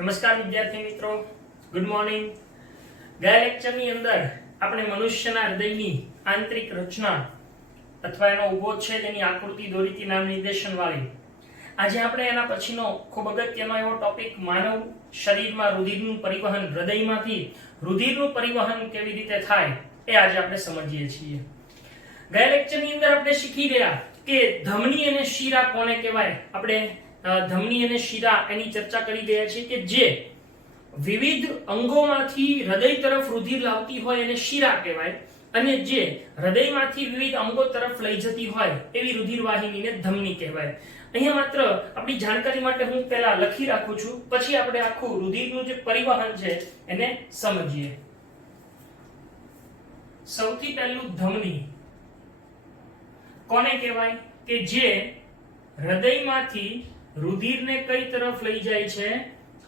નમસ્કાર વિદ્યાર્થી મિત્રો, ગુડ મોર્નિંગ। ગયા લેક્ચરની અંદર આપણે મનુષ્યના હૃદયની આંતરિક રચના અથવા એનો ઉભો છે તેની આકૃતિ દોરીતી નામ નિર્દેશન વાળી આજે આપણે એના પછીનો ખૂબ અગત્યનો એવો ટોપિક માનવ શરીરમાં રુધિરનું પરિવહન, હૃદયમાંથી રુધિરનું પરિવહન કેવી રીતે થાય એ આજે આપણે સમજીએ છીએ। ગયા લેક્ચરની અંદર આપણે શીખી ગયા કે ધમની અને શિરા કોને કહેવાય। આપણે ધમની અને શિરા એની ચર્ચા કરી ગયા છે કે જે વિવિધ અંગોમાંથી હૃદય તરફ રુધિર લાવતી હોય એને શિરા કહેવાય અને જે હૃદયમાંથી વિવિધ અંગો તરફ લઈ જતી હોય એવી રુધિર વાહિનીને ધમની કહેવાય। અહીંયા માત્ર આપણી જાણકારી માટે હું પહેલા લખી રાખું છું, પછી આપણે આખું રુધિરનું જે પરિવહન છે એને સમજીએ। સૌથી પહેલું ધમની કોને કહેવાય કે જે હૃદયમાંથી રુધિરને કઈ તરફ લઈ જાય છે,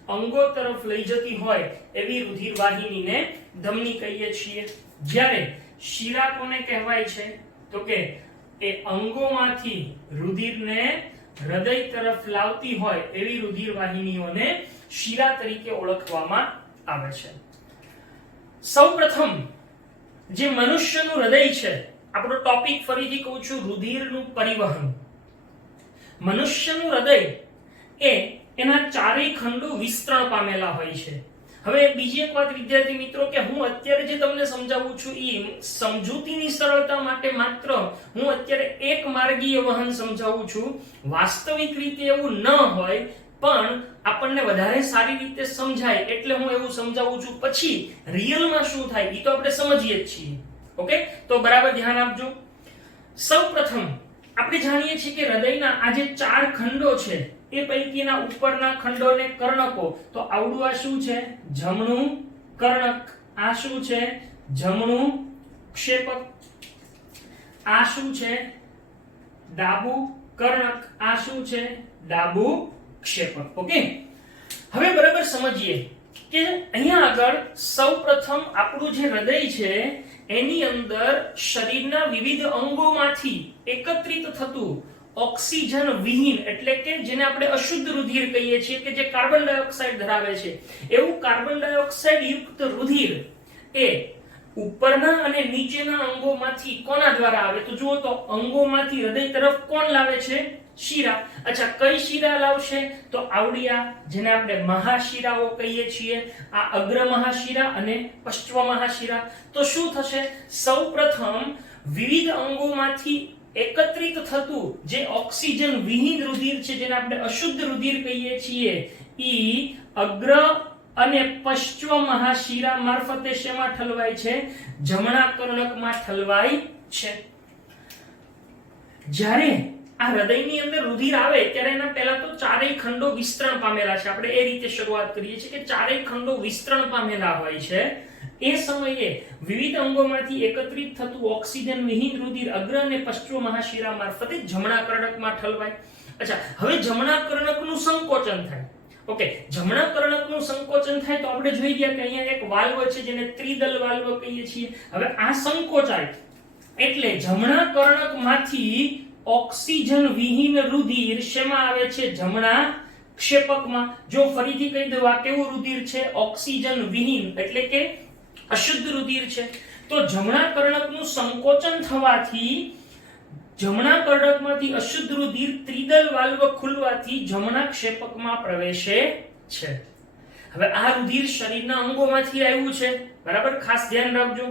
અંગો તરફ લઈ જતી હોય એવી રુધિર વાહિનીને ધમની કહીએ છીએ। જ્યારે શિરા કોને કહેવાય છે તો કે એ અંગોમાંથી રુધિરને હૃદય તરફ લાવતી હોય એવી રુધિર વાહિનીઓને શિરા તરીકે ઓળખવામાં આવે છે। સૌપ્રથમ જે મનુષ્યનું હૃદય છે, આપણો ટોપિક ફરીથી કહું છું, રુધિરનું પરિવહન। મનુષ્યનું હૃદય એ એના ચારેય ખંડો વિસ્તરણ પામેલા હોય છે। હવે બીજી એક વાત વિદ્યાર્થી મિત્રો કે હું અત્યારે જે તમને સમજાવું છું એ સમજૂતીની સરળતા માટે માત્ર હું અત્યારે એક માર્ગીય વહન સમજાવું છું। વાસ્તવિક રીતે એવું ન હોય પણ આપણને વધારે સારી રીતે સમજાય એટલે હું એવું સમજાવું છું। પછી રિયલમાં શું થાય એ તો આપણે સમજીએ જ છીએ। ઓકે, તો બરાબર ધ્યાન આપજો। સૌપ્રથમ આપણે જાણીએ છીએ કે હૃદયના આ જે ચાર ખંડો છે એ પૈકીના ઉપરના ખંડોને કર્ણકો, તો આવડું આ શું છે? જમણું કર્ણક। આ શું છે? જમણું ક્ષેપક। આ શું છે? ડાબું કર્ણક। આ શું છે? ડાબું ક્ષેપક। ઓકે, હવે બરાબર સમજીએ કે અહીંયા આગળ સૌપ્રથમ આપણું જે હૃદય છે એની અંદર શરીરના વિવિધ અંગોમાંથી એકત્રિત થતું ઓક્સિજન વિહીન એટલે કે જેને આપણે અશુદ્ધ રુધિર કહીએ છીએ કે જે કાર્બન ડાયોક્સાઇડ ધરાવે છે, એવું કાર્બન ડાયોક્સાઇડ યુક્ત રુધિર એ ઉપરના અને નીચેના અંગોમાંથી કોના દ્વારા આવે તો જુઓ તો અંગોમાંથી હૃદય તરફ કોણ લાવે છે? શિરા। અચ્છા, કઈ શિરા લાવશે તો આવડિયા, જેને આપણે મહાશિરાઓ કહીએ છીએ, આ અગ્ર મહાશિરા અને પશ્ચિમ મહાશિરા। તો શું થશે? સૌપ્રથમ વિવિધ અંગોમાંથી એકત્રિત થતું જે ઓક્સિજન વિહીન રુધિર છે જેને આપણે અશુદ્ધ રુધિર કહીએ છીએ ઈ અગ્ર અને પશ્ચિમ મહાશિરા મારફતે શેમાં ઠલવાય છે? જમણા કર્ણકમાં ઠલવાય છે। જ્યારે આ હૃદયની અંદર રુધિર આવે ત્યારે એના પહેલા તો ચારેય ખંડો વિસ્તરણ પામેલા છે। આપણે એ રીતે શરૂઆત કરીએ છીએ કે ચારેય ખંડો વિસ્તરણ પામેલા હોય છે। એ સમયે વિવિધ અંગોમાંથી એકત્રિત થતું ઓક્સિજન વિહીન રુધિર અગ્ર અને પશ્ચિમ મહાશિરા મારફતે જમણા કર્ણકમાં ઠલવાય। અચ્છા, હવે જમણા કર્ણકનું સંકોચન થાય। ઓકે, જમણા કર્ણકનું સંકોચન થાય તો આપણે જોઈ ગયા કે અહીંયા એક વાલ્વ છે જેને ત્રિદલ વાલ્વ કહીએ છીએ। હવે આ સંકોચાય એટલે જમણા કર્ણકમાંથી ઓક્સિજન વિહીન રુધિર શેમાં આવે છે? જમણા ક્ષેપકમાં। જો ફરીથી કહી દઉં આ કેવું રુધિર છે? ઓક્સિજન વિહીન એટલે કે અશુદ્ધ રુધિર છે। તો જમણા કર્ણકનું સંકોચન થવાથી જમણા કર્ણકમાંથી અશુદ્ધ રુધિર ત્રિદલ વાલ્વ ખુલવાથી જમણા ક્ષેપકમાં પ્રવેશે છે। હવે આ રુધિર શરીરના અંગોમાંથી આવ્યું છે, બરાબર? ખાસ ધ્યાન રાખજો,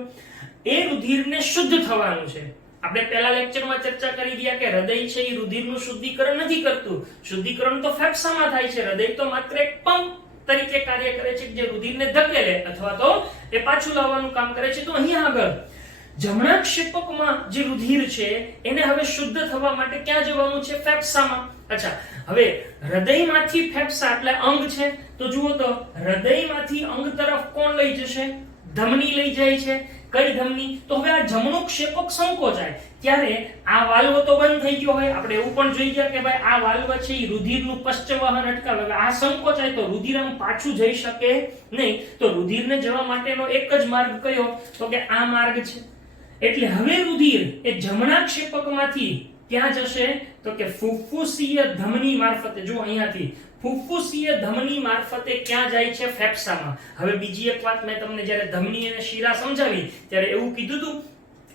એ રુધિરને શુદ્ધ થવાનું છે। આપણે પહેલા લેક્ચરમાં ચર્ચા કરી ગયા કે હૃદય છે એ રુધિરનું શુદ્ધિકરણ નથી કરતું, શુદ્ધિકરણ તો ફેફસામાં થાય છે। હૃદય તો માત્ર એક પંપ તરીકે કાર્ય કરે છે જે રુધિરને ધકેલે અથવા તો એ પાછું લાવવાનું કામ કરે છે। તો અહીંયા આગળ જમણા ક્ષેપકમાં જે રુધિર છે એને હવે શુદ્ધ થવા માટે ક્યાં જવાનું છે? ફેફસામાં। અચ્છા, હવે હૃદયમાંથી ફેફસા એટલે અંગ છે, તો જુઓ તો હૃદયમાંથી અંગ તરફ કોણ લઈ જશે? ધમની લઈ જાય છે। કઈ ધમની? તો હવે આ જમણું ક્ષેપક સંકોચાય ત્યારે આ વાલ્વ તો બંધ થઈ ગયો હોય, આપણે એવું પણ જોઈ ગયા કે ભાઈ આ વાલ્વ છે એ રુધિરનું પશ્ચ વહન અટકાવે। હવે આ સંકોચાય તો રુધિર આમ પાછું જઈ શકે નહીં, તો રુધિરને જવા માટેનો એક જ માર્ગ કયો? તો કે આ માર્ગ છે। એટલે હવે રુધિર એ જમણા ક્ષેપકમાંથી ક્યાં જશે? તો કે ફુફ્ફુસીય ધમની મારફતે, જો અહીંયાથી ફુફ્ફુસીય ધમની મારફતે ક્યાં જાય છે? ફેફસામાં. હવે બીજી એક વાત મેં તમને જ્યારે ધમની અને શિરા સમજાવી ત્યારે એવું કીધું હતું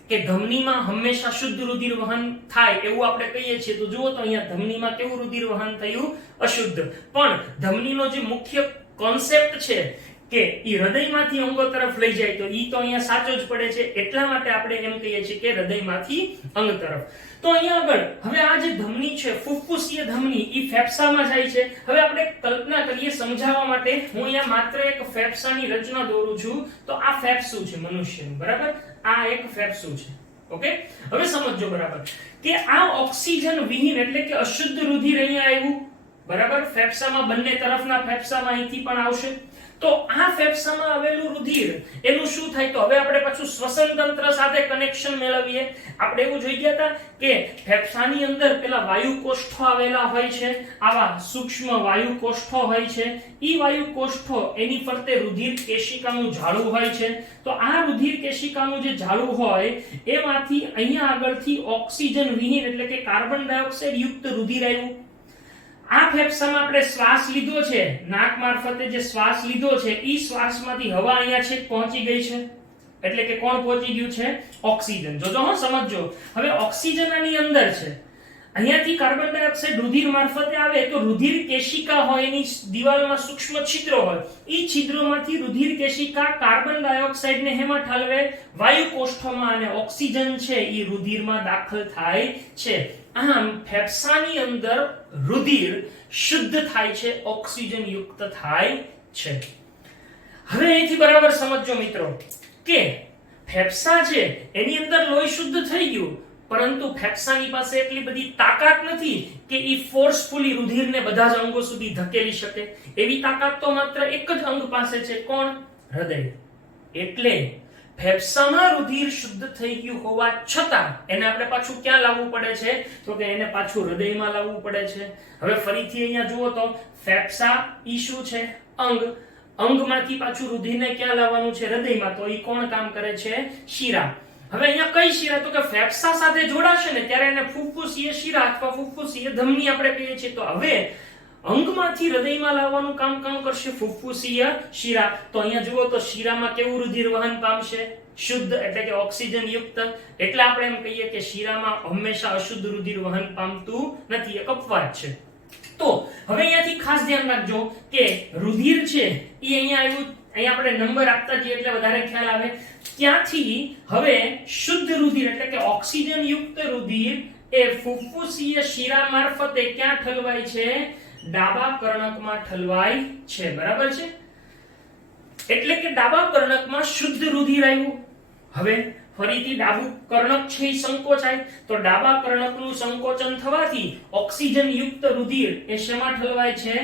કે ધમનીમાં હંમેશા શુદ્ધ રુધિર વહન થાય એવું આપણે કહીએ છીએ. તો જુઓ તો અહીંયા ધમનીમાં કેવું રુધિર વહન થયું? અશુદ્ધ. પણ ધમનીનો જે મુખ્ય કોન્સેપ્ટ છે કે ઈ હૃદયમાંથી અંગો તરફ લઈ જાય તો ઈ તો અહીંયા સાચો જ પડે છે. એટલા માટે આપણે એમ કહીએ છીએ કે હૃદયમાંથી અંગ તરફ. તો અહીંયા આગળ હવે આ જે ધમની છે ફુફ્ફુસીય ધમની ઈ ફેફસામાં જાય છે. હવે આપણે કલ્પના કરીએ સમજાવવા માટે. હું અહીંયા માત્ર એક ફેફસાની રચના દોરું છું. તો આ ફેફસું છે મનુષ્યનું, બરાબર? આ એક ફેફસું છે. ઓકે, હવે સમજો બરાબર કે આ ઓક્સિજન વિહીન એટલે કે અશુદ્ધ રુધિર અહીંયા આવ્યું, બરાબર? ફેફસામાં બંને તરફના ફેફસામાં અહીંથી પણ આવશે. તો આ ફેફસામાં આવેલું રુધિર એનું શું થાય? તો હવે આપણે પાછું શ્વસન તંત્ર સાથે કનેક્શન મેળવીએ. આપણે એવું જોઈ ગયા હતા કે ફેફસાની અંદર પેલા વાયુ કોષ્ઠો આવેલા હોય છે, આવા સૂક્ષ્મ વાયુ કોષ્ઠો હોય છે. ઈ વાયુ કોષ્ઠો એની ફરતે રુધિર કેશિકાનું જાળું હોય છે. તો આ રુધિર કેશિકાનું જે જાળું હોય એમાંથી અહીંયા આગળથી ઓક્સિજન વિહીન એટલે કે કાર્બન ડાયોક્સાઇડ યુક્ત રુધિર આવ્યું. આ ફેફસામાં આપણે શ્વાસ લીધો છે, નાક મારફતે જે શ્વાસ લીધો છે ઈ શ્વાસમાંથી હવા અહીંયા છેક પહોંચી ગઈ છે. એટલે કે કોણ પહોંચી ગયું છે? ઓક્સિજન. જોજો હો, સમજજો. હવે ઓક્સિજન આની અંદર છે, અહીંયાથી કાર્બન ડાયોક્સાઇડ રુધિર મારફતે આવે તો રુધિર કેશિકા હોય એની દિવાલમાં સૂક્ષ્મ છિદ્રો હોય. ઈ છિદ્રોમાંથી રુધિર કેશિકા કાર્બન ડાયોક્સાઇડને હેમાં ઠાલવે? વાયુ કોષ્ઠોમાં. અને ઓક્સિજન છે ઈ રુધિરમાં દાખલ થાય છે. આમ ફેફસાની અંદર રુધિર શુદ્ધ થાય છે, ઓક્સિજન યુક્ત થાય છે. હવે અહીંથી બરાબર સમજો મિત્રો કે ફેફસા છે એની અંદર લોહી શુદ્ધ થઈ ગયું, પરંતુ ફેફસાની પાસે એટલી બધી તાકાત નથી કે ઈ ફોર્સફુલી રુધિરને બધા જ અંગો સુધી ધકેલી શકે. એવી તાકાત તો માત્ર એક જ અંગ પાસે છે. કોણ? હૃદય. એટલે ફેફસામાં રુધિર શુદ્ધ થઈ ગયું હોવા છતાં એને આપણે પાછું ક્યાં લાવવું પડે છે? તો કે એને પાછું હૃદયમાં લાવવું પડે છે. હવે ફરીથી અહીંયા જુઓ તો ફેફસા ઈ શું છે? અંગ. અંગમાંથી પાછું રુધિરને ક્યાં લાવવાનું છે? હૃદયમાં. તો ઈ કોણ કામ કરે છે? શિરા. હવે અહીંયા કઈ શિરા? તો કે ફેફસા સાથે જોડાશે ને ત્યારે એને ફુફ્ફુસીય શિરા અથવા ફુફ્ફુસીય ધમની આપણે કહીએ છીએ. તો હવે અંગમાંથી હૃદયમાં લાવવાનું કામ કરશે ફુફ્ફુસીય શિરા. તો અહીંયા જુઓ તો શિરામાં કેવું રુધિર વહન પામશે? શુદ્ધ એટલે કે ઓક્સિજન યુક્ત. એટલે આપણે એમ કહીએ કે શિરામાં હંમેશા અશુદ્ધ રુધિર વહન પામતું નથી. એક અપવાદ છે. તો હવે અહીંયાથી ખાસ ધ્યાન રાખજો કે રુધિર છે એ અહીંયા આવ્યું, અહીંયા આપણે નંબર આપતા જઈએ એટલે વધારે ખ્યાલ આવે. ત્યાંથી હવે શુદ્ધ રુધિર એટલે કે ઓક્સિજન યુક્ત રુધિર એ ફુફ્ફુસીય શિરા મારફતે ક્યાં ઠલવાય છે? ડાબા કર્ણકમાં ઠલવાય છે. બરાબર છે? એટલે કે ડાબા કર્ણકમાં શુદ્ધ રુધિર આવ્યું. હવે ફરીથી ડાબું કર્ણક છે એ સંકોચાય તો ડાબા કર્ણકનું સંકોચન થવાથી ઓક્સિજન યુક્ત રુધિર એ શેમાં ઠલવાય છે?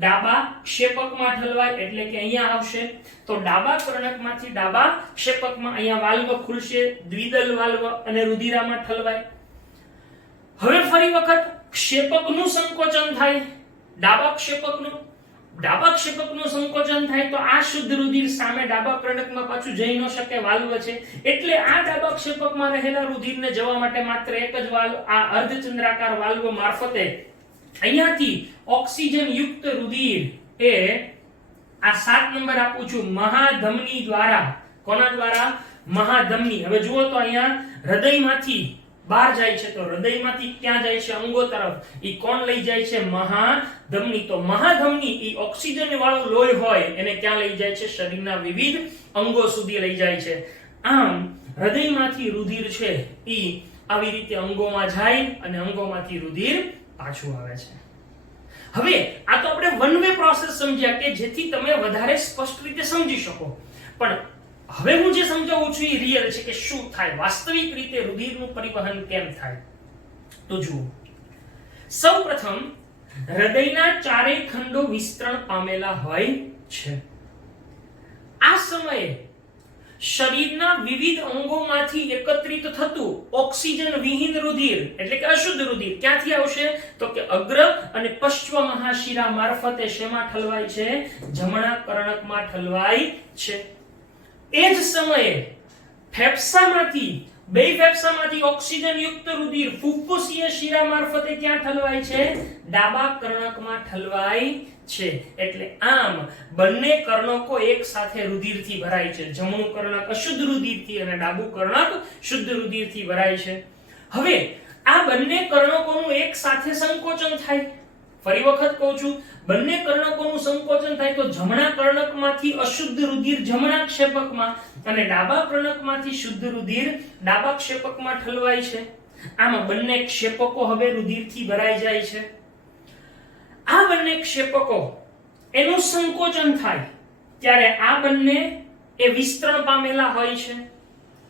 ડાબા ક્ષેપકમાં ઠલવાય. એટલે કે અહીંયા આવશે. તો ડાબા કર્ણકમાંથી ડાબા ક્ષેપકમાં અહીંયા વાલ્વ ખુલશે, દ્વિદલ વાલ્વ, અને રુધિરામાં ઠલવાય. હવે ફરી વખત ક્ષેપકનું સંકોચન થાય, ડાબા ક્ષેપકનું સંકોચન થાય તો આ શુદ્ધ રુધિર સામે ડાબા કર્ણકમાં પાછું જઈ ન શકે, વાલ્વ છે. એટલે આ ડાબા ક્ષેપકમાં રહેલા રુધિરને જવા માટે માત્ર એક જ વાલ્વ, આ અર્ધચંદ્રાકાર વાલ્વ મારફતે અહીંયાથી ઓક્સિજન યુક્ત રુધિર એ આ 7 નંબર આપું છું મહાધમની દ્વારા. કોના દ્વારા? મહાધમની. હવે જુઓ તો અહીંયા હૃદયમાંથી બહાર જાય છે તો હૃદયમાંથી ક્યાં જાય છે? અંગો તરફ. ઈ કોણ લઈ જાય છે? મહાધમની. તો મહાધમની ઈ ઓક્સિજન વાળું લોહી હોય એને ક્યાં લઈ જાય છે? શરીરના વિવિધ અંગો સુધી લઈ જાય છે. આમ હૃદયમાંથી રુધિર છે ઈ આવી રીતે અંગોમાં જાય અને અંગોમાંથી રુધિર પાછું આવે છે. હવે આ તો આપણે વન વે પ્રોસેસ સમજ્યા કે જેથી તમે વધારે સ્પષ્ટ રીતે સમજી શકો. પણ હવે હું જે સમજાવું છું એ રિયલ છે કે શું થાય વાસ્તવિક રીતે રુધિરનું પરિવહન કેમ થાય. તો જુઓ, સૌપ્રથમ હૃદયના ચારેય ખંડો વિસ્તરણ પામેલા હોય છે. આ સમયે શરીરના વિવિધ અંગોમાંથી એકત્રિત થતું ઓક્સિજન વિહીન રુધિર એટલે કે અશુદ્ધ રુધિર ક્યાંથી આવશે? તો કે અગ્ર અને પશ્ચિમ મહાશિરા મારફતે શેમાં ઠલવાય છે? જમણા કર્ણકમાં ઠલવાય છે. એ જ સમયે ફેફસામાંથી ઓક્સિજન યુક્ત રુધિર ફુફ્ફુસીય શિરા મારફતે ક્યાં ઠલવાય છે? ડાબા કર્ણકમાં ઠલવાય છે. એટલે આમ બંને કર્ણકો એક સાથે રુધિરથી ભરાય છે. જમણું કર્ણક અશુદ્ધ રુધિરથી અને ડાબું કર્ણક શુદ્ધ રુધિરથી ભરાય છે. હવે આ બંને કર્ણકોનું એક સાથે સંકોચન થાય. ફરી વખત કહું છું, બંને કર્ણકોનું સંકોચન થાય તો જમણા કર્ણકમાંથી અશુદ્ધ રુધિર જમણા ક્ષેપકમાં અને ડાબા કર્ણકમાંથી શુદ્ધ રુધિર ડાબા ક્ષેપકમાં ઠલવાય છે. આમાં બંને ક્ષેપકો હવે રુધિરથી ભરાઈ જાય છે. આ બંને ક્ષેપકો એનું સંકોચન થાય ત્યારે આ બંને એ વિસ્તરણ પામેલા હોય છે.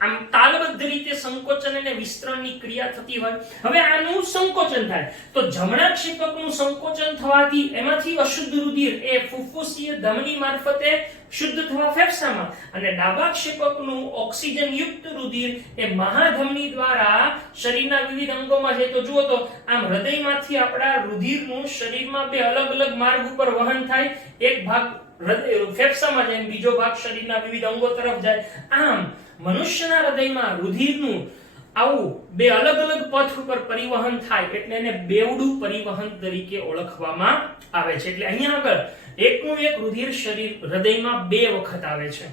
આમ તાલબદ્ધ રીતે સંકોચન અને વિસ્તરણની ક્રિયા થતી હોય. હવે આનું સંકોચન થાય તો જમણા ક્ષેપકનું સંકોચન થવાથી એમાંથી અશુદ્ધ રુધિર એ ફુફ્ફુસીય ધમની મારફતે શુદ્ધ થવા ફેફસામાં અને ડાબા ક્ષેપકનું ઓક્સિજન યુક્ત રુધિર એ મહાધમની દ્વારા શરીરના વિવિધ અંગોમાં જાય. તો જુઓ તો આમ હૃદયમાંથી આપણા રુધિરનું શરીરમાં બે અલગ અલગ માર્ગ ઉપર વહન થાય. એક ભાગ ફેફસામાં જાય, બીજો ભાગ શરીરના વિવિધ અંગો તરફ જાય. આમ મનુષ્યના હૃદયમાં રુધિરનું આવું બે અલગ અલગ પથ ઉપર પરિવહન થાય એટલે એને બેવડું પરિવહન તરીકે ઓળખવામાં આવે છે. એટલે અહીંયા આગળ એકનું એક રુધિર શરીર હૃદયમાં બે વખત આવે છે.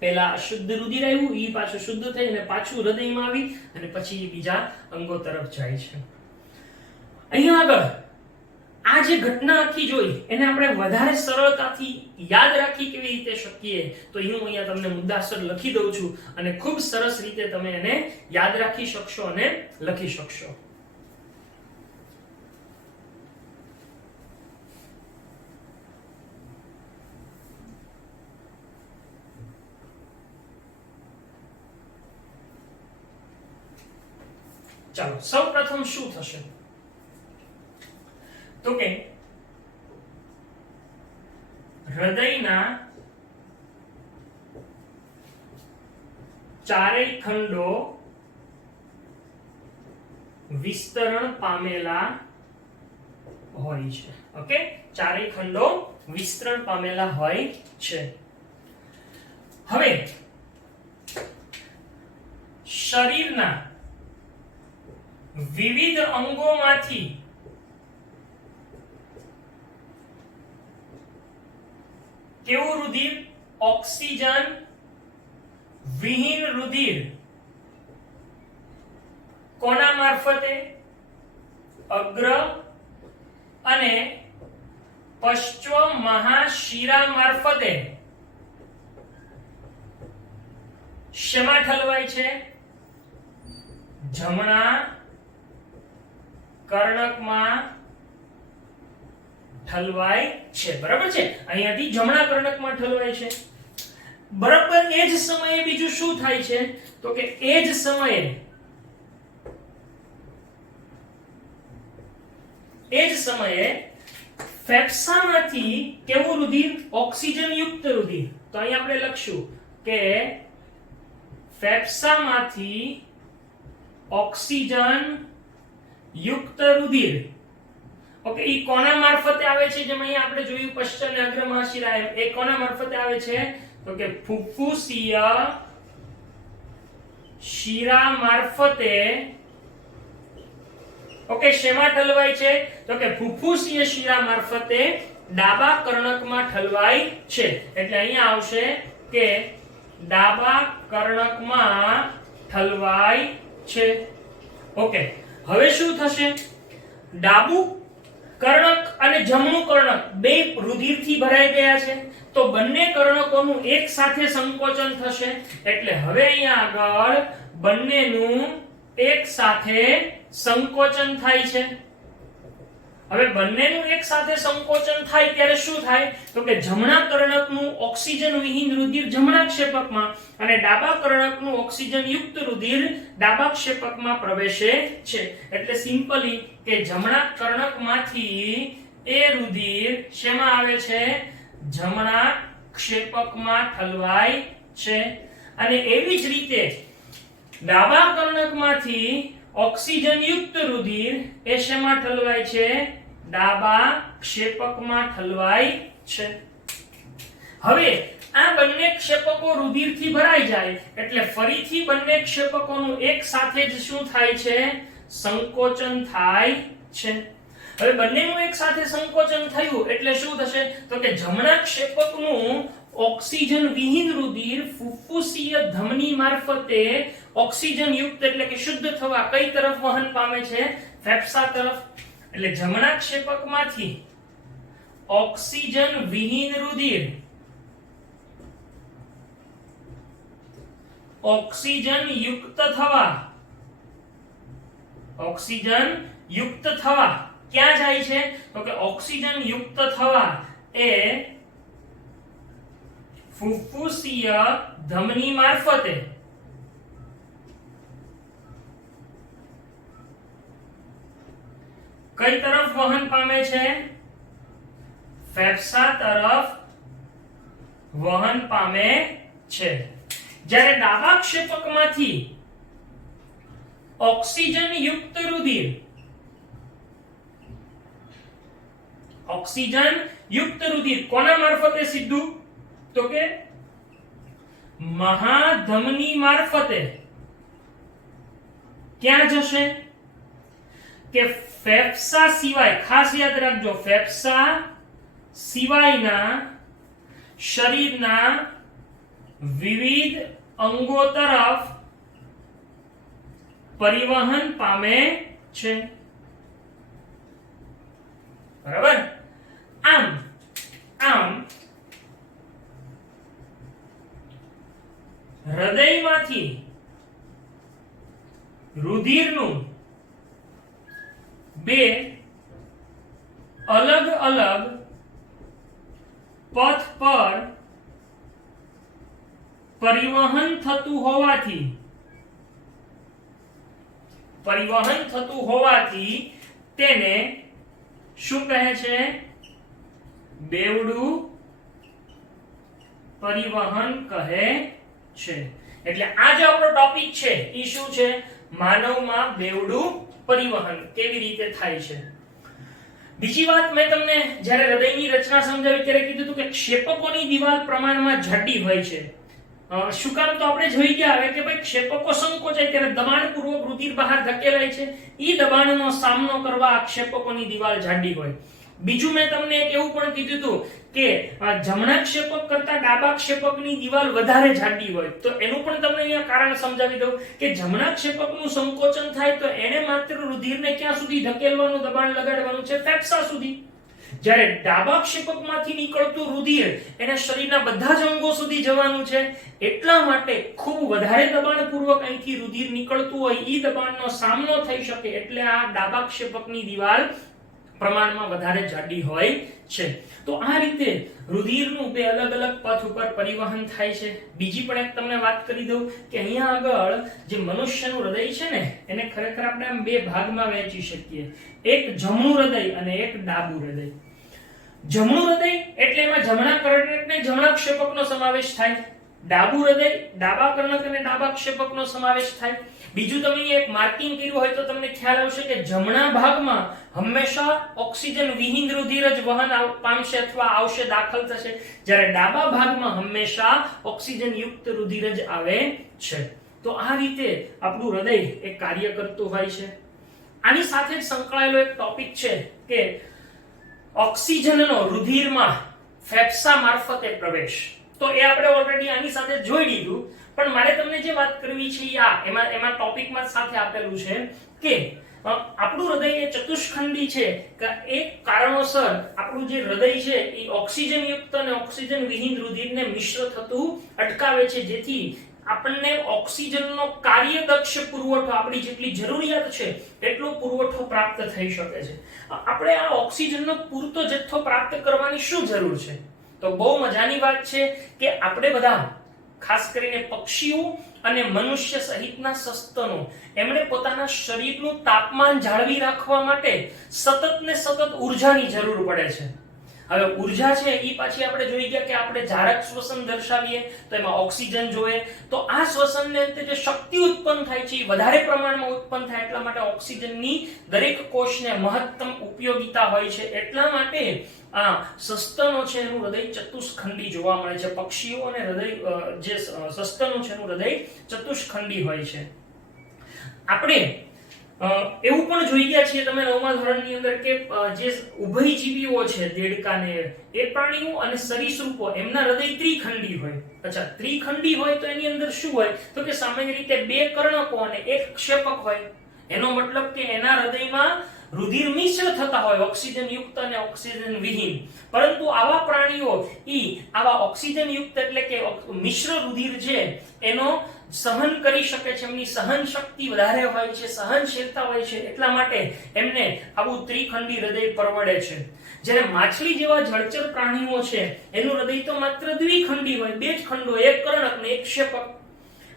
પહેલા અશુદ્ધ રુધિર આવ્યું, ઈ પાછું શુદ્ધ થઈ અને પાછું હૃદયમાં આવી અને પછી બીજા અંગો તરફ જાય છે. અહીંયા આગળ આ જે ઘટના આખી જોઈ એને આપણે વધારે સરળતાથી યાદ રાખી કેવી રીતે શકીએ તો હું અહીંયા તમને મુદ્દાસર લખી દઉં છું અને ખૂબ સરસ રીતે તમે એને યાદ રાખી શકશો અને લખી શકશો. ચાલો સૌપ્રથમ શું થશે તો કે હૃદયના ચારેય ખંડો વિસ્તરણ પામેલા હોય છે. ઓકે, ચારેય ખંડો વિસ્તરણ પામેલા હોય છે. હવે શરીરના વિવિધ અંગોમાંથી કેવું રુધિર? ઓક્સિજન વિહીન રુધિર કોના મારફતે? અગ્ર અને પશ્ચ મહાશિરા મારફતે શેમાં ઠલવાય છે? જમણા કર્ણકમાં ઠલવાય છે. બરાબર છે, અહીંયાથી જમણા કર્ણકમાં ઠલવાય છે. બરાબર એ જ સમયે બીજું શું થાય છે તો કે એ જ સમયે ફેફસામાંથી કેવું રુધિર? ઓક્સિજન યુક્ત રુધિર. તો અહીં આપણે લખશું કે ફેફસામાંથી ઓક્સિજન યુક્ત રુધિર. ઓકે, ઈ કોના મારફતે આવે છે? જેમ અહીંયા આપણે જોયું પશ્ચ અને અગ્ર મહાશિરા, એ કોના મારફતે આવે છે તો કે ફુફ્ફુસીય શિરા મારફતે. ઓકે, શેમાં ઠલવાય છે તો કે ફુફ્ફુસીય શિરા મારફતે ડાબા કર્ણકમાં ઠલવાય છે. એટલે અહીંયા આવશે કે ડાબા કર્ણકમાં ઠલવાય છે. ઓકે, હવે શું થશે? ડાબું કર્ણક અને જમણું કર્ણક બે રુધિરથી ભરાઈ ગયા છે તો બંને કર્ણકોનું એક સાથે સંકોચન થશે. એટલે હવે અહીંયા આગળ બંનેનું એક સાથે સંકોચન થાય છે. હવે બંનેનું એક સાથે સંકોચન થાય ત્યારે શું થાય તો કે જમણા કર્ણકનું ઓક્સિજન વિહીન રુધિર જમણા ક્ષેપકમાં અને ડાબા કર્ણકનું ઓક્સિજન યુક્ત રુધિર ડાબા ક્ષેપકમાં પ્રવેશે છે. એટલે સિમ્પલી કે જમણા કર્ણકમાંથી એ રુધિર શેમાં આવે છે? જમણા ક્ષેપકમાં ઠલવાય છે. અને એવી જ રીતે ડાબા કર્ણકમાંથી ઓક્સિજન યુક્ત રુધિર એ શેમાં ઠલવાય છે? ડાબા ક્ષેપકમાં ઠલવાય છે. હવે આ બંને ક્ષેપકો રુધિરથી ભરાઈ જાય એટલે ફરીથી બંને ક્ષેપકોનું એક સાથે જ શું થાય છે? સંકોચન થાય છે. હવે બંનેનું એક સાથે સંકોચન થયું એટલે શું થશે તો કે જમણા ક્ષેપકનું ઓક્સિજન વિહીન રુધિર ફુફ્ફુસીય ધમની મારફતે ઓક્સિજન યુક્ત એટલે કે શુદ્ધ થવા કઈ તરફ વહન પામે છે ફેફસા તરફ એટલે જમણા ક્ષેપકમાંથી ઓક્સિજન વિહીન રુધિર ઓક્સિજન યુક્ત થવા ક્યાં જાય છે તો કે ઓક્સિજન યુક્ત થવા એ ફુફ્ફુસીય ધમની મારફતે કઈ તરફ વહન પામે છે ફેફસા તરફ વહન પામે છે જ્યારે ડાબા ક્ષેપકમાંથી ઓક્સિજન યુક્ત રુધિર કોના મારફતે સીધું તો કે મહાધમની મારફતે ક્યાં જશે કે ફેફસા સિવાય ખાસ યાદ રાખજો ફેફસા સિવાયના શરીરના વિવિધ અંગો તરફ પરિવહન પામે છે બરાબર આમ હૃદયમાંથી રુધિરનું બે અલગ અલગ પથ પર પરિવહન થતું હોવાથી તેને શું કહે છે બેવડું પરિવહન કહે છે એટલે આ જે આપણો ટોપિક છે એ શું છે માનવમાં બેવડું પરિવહન કેવી રીતે થાય છે બીજી વાત મેં તમને જ્યારે હૃદયની રચના સમજાવી ત્યારે કીધું હતું કે ક્ષેપકોની દિવાલ પ્રમાણમાં જાડી હોય છે શું કામ તો આપણે જોઈ ગયા હવે કે ભાઈ ક્ષેપકો સંકોચાય ત્યારે દબાણપૂર્વક રુધિર બહાર ધકેલાય છે ઈ દબાણનો સામનો કરવા આ ક્ષેપકોની દિવાલ જાડી હોય બીજું મેં તમને એક એવું પણ કીધું હતું કે જમણા ક્ષેપક કરતા ડાબા ક્ષેપકની દિવાલ વધારે જાડી હોય તો એનું પણ તમને અહીંયા કારણ સમજાવી દઉં કે જમણા ક્ષેપકનું સંકોચન થાય તો એને માત્ર રુધિરને ક્યાં સુધી ધકેલવાનું દબાણ લગાડવાનું છે ફેફસા સુધી જ્યારે ડાબા ક્ષેપકમાંથી નીકળતું રુધિર એને શરીરના બધા જ અંગો સુધી જવાનું છે એટલા માટે ખૂબ વધારે દબાણપૂર્વક અહીંથી રુધિર નીકળતું હોય ઈ દબાણનો સામનો થઈ શકે એટલે આ ડાબા ક્ષેપકની દિવાલ પ્રમાણમાં વધારે જાડી હોય છે તો આ રીતે રુધિરનું બે અલગ અલગ પથ ઉપર પરિવહન થાય છે બીજી પણ એક તમને વાત કરી દઉં કે અહીંયા આગળ જે મનુષ્યનું હૃદય છે ને એને ખરેખર આપણે આમ બે ભાગમાં વહેંચી શકીએ એક જમણું હૃદય અને એક ડાબું હૃદય જમણું હૃદય એટલે એમાં જમણા કર્ણક ને જમણા ક્ષેપકનો સમાવેશ થાય ડાબું હૃદય ડાબા કર્ણક અને ડાબા ક્ષેપકનો સમાવેશ થાય બીજું તમે એક માર્કિંગ કર્યું હોય તો તમને ખ્યાલ આવશે કે જમણા ભાગમાં હંમેશા ઓક્સિજન વિહીન રુધિર જ વહન પામશે અથવા આવશે દાખલ થશે જ્યારે ડાબા ભાગમાં હંમેશા ઓક્સિજન યુક્ત રુધિર જ આવે છે તો આ રીતે આપણું હૃદય એક કાર્ય કરતું હોય છે આની સાથે જ સંકળાયેલો એક ટોપિક છે કે ઓક્સિજનનો રુધિરમાં ફેફસા મારફતે પ્રવેશ તો એ આપણે ઓલરેડી આની સાથે જોઈ લીધું પણ મારે તમને જે વાત કરવી છે એમાં ટોપિકમાં સાથે આપેલું છે કે આપણું હૃદય એ ચતુષ્ખંડી છે કે એક કારણોસર આપણું જે હૃદય છે એ ઓક્સિજન યુક્ત અને ઓક્સિજન વિહીન રુધિરને મિશ્ર થતું અટકાવે છે જેથી આપણને ઓક્સિજનનો કાર્યદક્ષ પુરવઠો આપણી જેટલી જરૂરિયાત છે એટલો પુરવઠો પ્રાપ્ત થઈ શકે છે આપણે આ ઓક્સિજનનો પૂરતો જથ્થો પ્રાપ્ત કરવાની શું જરૂર છે તો બહુ મજાની વાત છે કે આપણે બધા ખાસ કરીને પક્ષીઓ અને મનુષ્ય સહિતના સસ્તનો એમણે પોતાના શરીરનું તાપમાન જાળવી રાખવા માટે સતત ને સતત ઊર્જાની જરૂર પડે છે હવે ઊર્જા છે એ પાછી આપણે જોઈ ગયા કે આપણે જારક શ્વસન દર્શાવીએ તો એમાં ઓક્સિજન જોઈએ તો આ શ્વસનને અંતે જે શક્તિ ઉત્પન્ન થાય છે એ વધારે પ્રમાણમાં ઉત્પન્ન થાય એટલા માટે ઓક્સિજનની દરેક કોષને મહત્તમ ઉપયોગિતા હોય છે એટલા માટે આ સસ્તનો છે એનું હૃદય ચતુષ્ખંડી જોવા મળે છે પક્ષીઓ અને હૃદય જે સસ્તનો છે એનું હૃદય ચતુષ્ખંડી હોય છે આપણે એવું પણ જોઈ ગયા છીએ તમે 9મા ધોરણની અંદર કે જે ઉભયજીવીઓ છે દેડકા ને એ પ્રાણીઓ અને સરીસૃપો એમના હૃદય ત્રિખંડી હોય. અચ્છા, ત્રિખંડી હોય તો એની અંદર શું હોય તો કે સામાન્ય રીતે 2 કર્ણકો અને 1 ક્ષેપક હોય. એનો મતલબ કે એના હૃદયમાં રુધિર મિશ્ર થતા હોય, ઓક્સિજન યુક્ત અને ઓક્સિજન વિહીન. પરંતુ આવા પ્રાણીઓ આવા ઓક્સિજન યુક્ત એટલે કે મિશ્ર રુધિર છે એનો સહન કરી શકે છે, એમની સહન શક્તિ વધારે હોય છે, સહનશીલતા હોય છે, એટલા માટે એમને આવું ત્રિખંડી હૃદય પરવડે છે. જ્યારે માછલી જેવા જળચર પ્રાણીઓ છે એનું હૃદય તો માત્ર દ્વિખંડી હોય, 2 જ ખંડો, 1 કર્ણક ને 1 ક્ષેપક.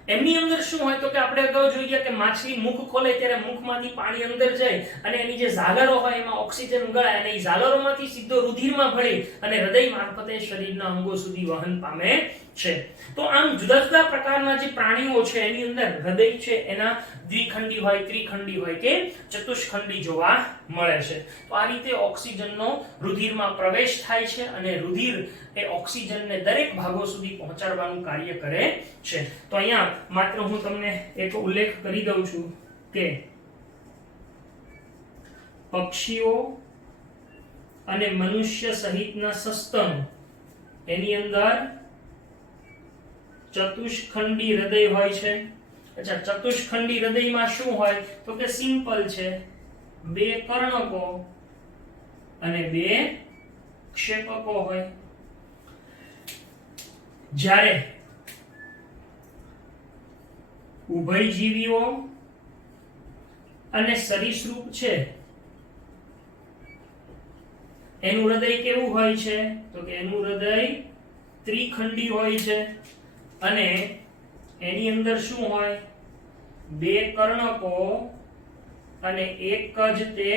એમની અંદર શું હોય તો કે આપણે અગાઉ જોઈ ગયા કે માછલી મુખ ખોલે ત્યારે મુખમાંથી પાણી અંદર જાય અને એની જે ઝાલરો હોય એમાં ઓક્સિજન ગળાય અને એ ઝાલરોમાંથી સીધો રુધિરમાં ભળી અને હૃદય મારફતે શરીરના અંગો સુધી વહન પામે છે. તો આમ જુદા જુદા પ્રકારના જે પ્રાણીઓ છે એની અંદર હૃદય છે એના દ્વિખંડી હોય, ત્રિખંડી હોય કે ચતુષ્ખંડી જોવા મળે છે. તો આ રીતે ઓક્સિજનનો રુધિરમાં પ્રવેશ થાય છે અને રુધિર એ ઓક્સિજનને દરેક ભાગો સુધી પહોંચાડવાનું કાર્ય કરે છે. તો અહીંયા માત્ર હું તમને એક ઉલ્લેખ કરી દઉં છું કે પક્ષીઓ અને મનુષ્ય સહિતના સસ્તનો એની અંદર ચતુષ્ખંડી હૃદય હોય છે. અચ્છા, ચતુષ્ખંડી હૃદયમાં શું હોય તો કે સિમ્પલ છે, 2 કર્ણકો અને 2 ક્ષેપકો હોય. જ્યારે ઉભયજીવીઓ અને સરીસૃપ છે એનું હૃદય કેવું હોય છે તો કે એનું હૃદય ત્રિખંડી હોય છે અને એની અંદર શું હોય 2 કર્ણકો અને 1 જ તે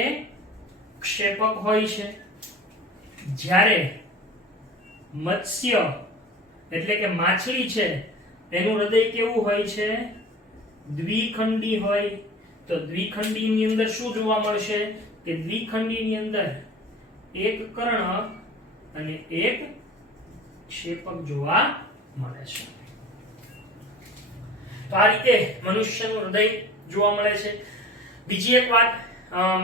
ક્ષેપક હોય છે. જ્યારે મત્સ્ય એટલે કે માછલી છે એનું હૃદય કેવું હોય છે દ્વિખંડી હોય. તો દ્વિખંડીની અંદર શું જોવા મળશે કે દ્વિખંડીની અંદર 1 કર્ણક અને 1 ક્ષેપક જોવા મળે છે. તો આ રીતે મનુષ્યનું હૃદય જોવા મળે છે. બીજી એક વાત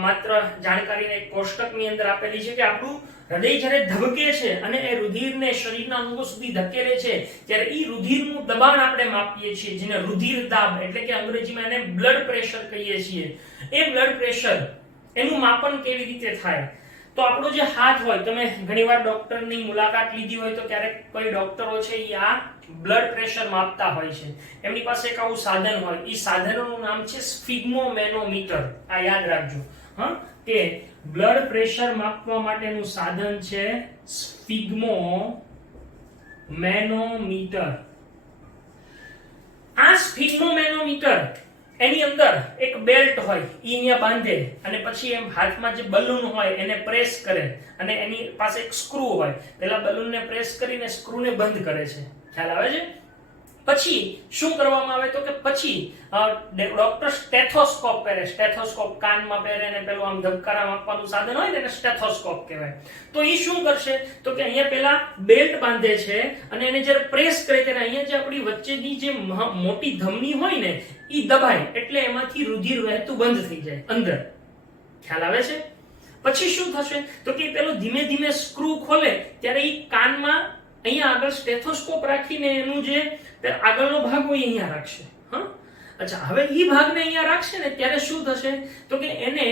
માત્ર જાણકારીને એક કોષ્ટકની અંદર આપેલી છે કે આપણું હૃદય જ્યારે ધબકે છે અને એ રુધિરને શરીરના અંગો સુધી ધકેલે છે ત્યારે ઈ રુધિરનું દબાણ આપણે માપીએ છીએ, જેને રુધિર દાબ એટલે કે અંગ્રેજીમાં એને બ્લડ પ્રેશર કહીએ છીએ. એ બ્લડ પ્રેશર એનું માપન કેવી રીતે થાય તો આપણો જે હાથ હોય, તમે ઘણીવાર ડોક્ટરની મુલાકાત લીધી હોય તો ક્યારેક કોઈ ડોક્ટરો છે ઈ આ બ્લડ પ્રેશર માપતા હોય છે. એમની પાસે એક આવું સાધન હોય, ઈ સાધનનું નામ છે સ્ફિગ્મોમેનોમીટર. આ યાદ રાખજો કે બ્લડ પ્રેશર માપવા માટેનું સાધન છે સ્ફિગ્મોમેનોમીટર. આ સ્ફિગ્મોમેનોમીટર એની અંદર એક બેલ્ટ હોય, ઈ અહીંયા બાંધે અને પછી એમ હાથમાં જે બલૂન હોય એને પ્રેસ કરે અને એની પાસે એક સ્ક્રૂ હોય. પહેલા બલૂનને પ્રેસ કરીને સ્ક્રૂને બંધ કરે છે. ખ્યાલ આવે છે? પછી શું કરવામાં આવે તો કે પછી ડોક્ટર સ્ટેથોસ્કોપ પહેરે. સ્ટેથોસ્કોપ કાનમાં પહેરે ને પેલું આમ ધબકારા માપવાનું સાધન હોય ને એને સ્ટેથોસ્કોપ કહેવાય. તો એ શું કરશે તો કે અહીંયા પેલા બેલ્ટ બાંધે છે અને એને જ્યારે પ્રેસ કરે ત્યારે અહીંયા જે આપણી વચ્ચેની જે મોટી ધમની હોય ને ઈ દબાય એટલે એમાંથી રુધિર વહેતું બંધ થઈ જાય અંદર. ખ્યાલ આવે છે? પછી શું થશે તો કે પેલો ધીમે ધીમે સ્ક્રૂ ખોલે ત્યારે ઈ કાનમાં અહીંયા આગળ સ્ટેથોસ્કોપ રાખીને એનું જે આગળનો ભાગ હોય અહીંયા રાખશે. અચ્છા, હવે ઈ ભાગને અહીંયા રાખશે ને ત્યારે શું થશે તો કે એને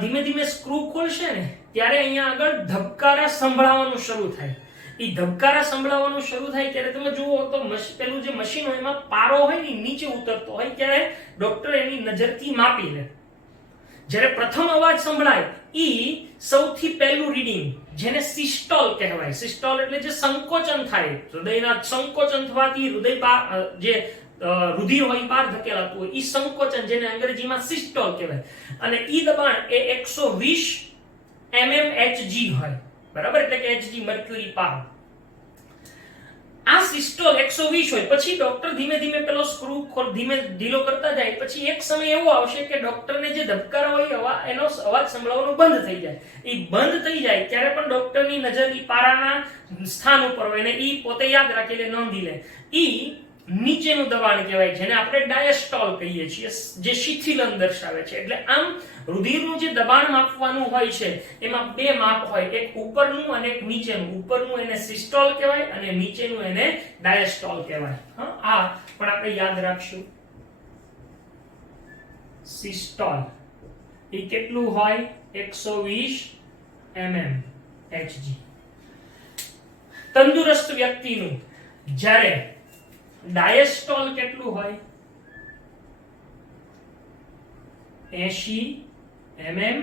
ધીમે ધીમે સ્ક્રૂ ખોલશે ને ત્યારે અહીંયા આગળ ધબકારા સંભળાવવાનું શરૂ થાય. ઈ ધબકારા સંભળાવવાનું શરૂ થાય ત્યારે તમે જુઓ તો પેલું જે મશીન હોય એમાં પારો હોય ને નીચે ઉતરતો હોય ત્યારે ડોક્ટર એની નજરથી માપી લે. જ્યારે પ્રથમ અવાજ સંભળાય ઈ સૌથી પહેલું રીડિંગ, જેને સિસ્ટોલ કહેવાય. સિસ્ટોલ એટલે જે સંકોચન થાય, હૃદયના સંકોચન થવાથી હૃદય જે રુધિર હોય બહાર ધકેલાતું હોય ઈ સંકોચન, જેને અંગ્રેજીમાં સિસ્ટોલ કહેવાય. અને ઈ દબાણ એ 120 mmHg હોય. બરાબર, એટલે કે Hg મર્ક્યુરી પાવર. આ સિસ્ટોલ 120 હોય. પછી ડોક્ટર ધીમે ધીમે પેલો સ્ક્રૂ ધીમે ઢીલો કરતા જાય. પછી એક સમય એવો આવશે કે ડોક્ટરને જે ધબકારા હોય એનો અવાજ સંભળાવવાનો બંધ થઈ જાય. એ બંધ થઈ જાય ત્યારે પણ ડોક્ટરની નજર ઈ પારાના સ્થાન ઉપર હોય ને ઈ પોતે યાદ રાખી લે, નોંધી લે. ઈ નીચેનું દબાણ કહેવાય, જેને આપણે ડાયસ્ટોલ કહીએ છીએ, જે શિથિલન દર્શાવે છે. એટલે આમ રુધિરનું જે દબાણ માપવાનું હોય છે એમાં બે માપ હોય, એક ઉપરનું અને એક નીચેનું. ઉપરનું એને સિસ્ટોલ કહેવાય અને નીચેનું એને ડાયસ્ટોલ કહેવાય. આ પણ આપણે યાદ રાખશું. સિસ્ટોલ એ કેટલું હોય? 120 mm Hg. તંદુરસ્ત વ્યક્તિનું જ્યારે ડાયસ્ટોલ કેટલું હોય? 80 mm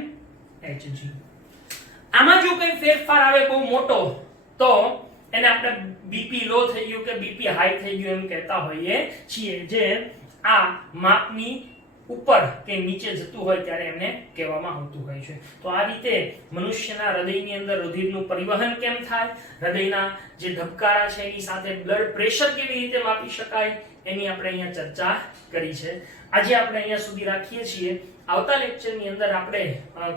Hg. આમાં જો કઈ ફેરફાર આવે બહુ મોટો તો એને આપણે બીપી લો થઈ ગયું કે બીપી હાઈ થઈ ગયું એમ કહેતા હોઈએ છીએ, જે આ માપની ઉપર કે નીચે જતું હોય ત્યારે એમને કહેવામાં આવતું હોય છે. તો આ રીતે મનુષ્યના હૃદયની અંદર રુધિરનું પરિવહન કેમ થાય, હૃદયના જે ધબકારા છે એની સાથે બ્લડ પ્રેશર કેવી રીતે માપી શકાય એની આપણે અહીંયા ચર્ચા કરી છે. આજે આપણે અહીંયા સુધી રાખીએ છીએ. આવતા લેક્ચરની અંદર આપણે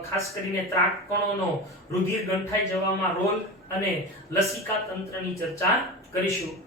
ખાસ કરીને ત્રાક કણોનો રુધિર ગંઠાઈ જવામાં રોલ અને લસિકા તંત્રની ચર્ચા કરીશું.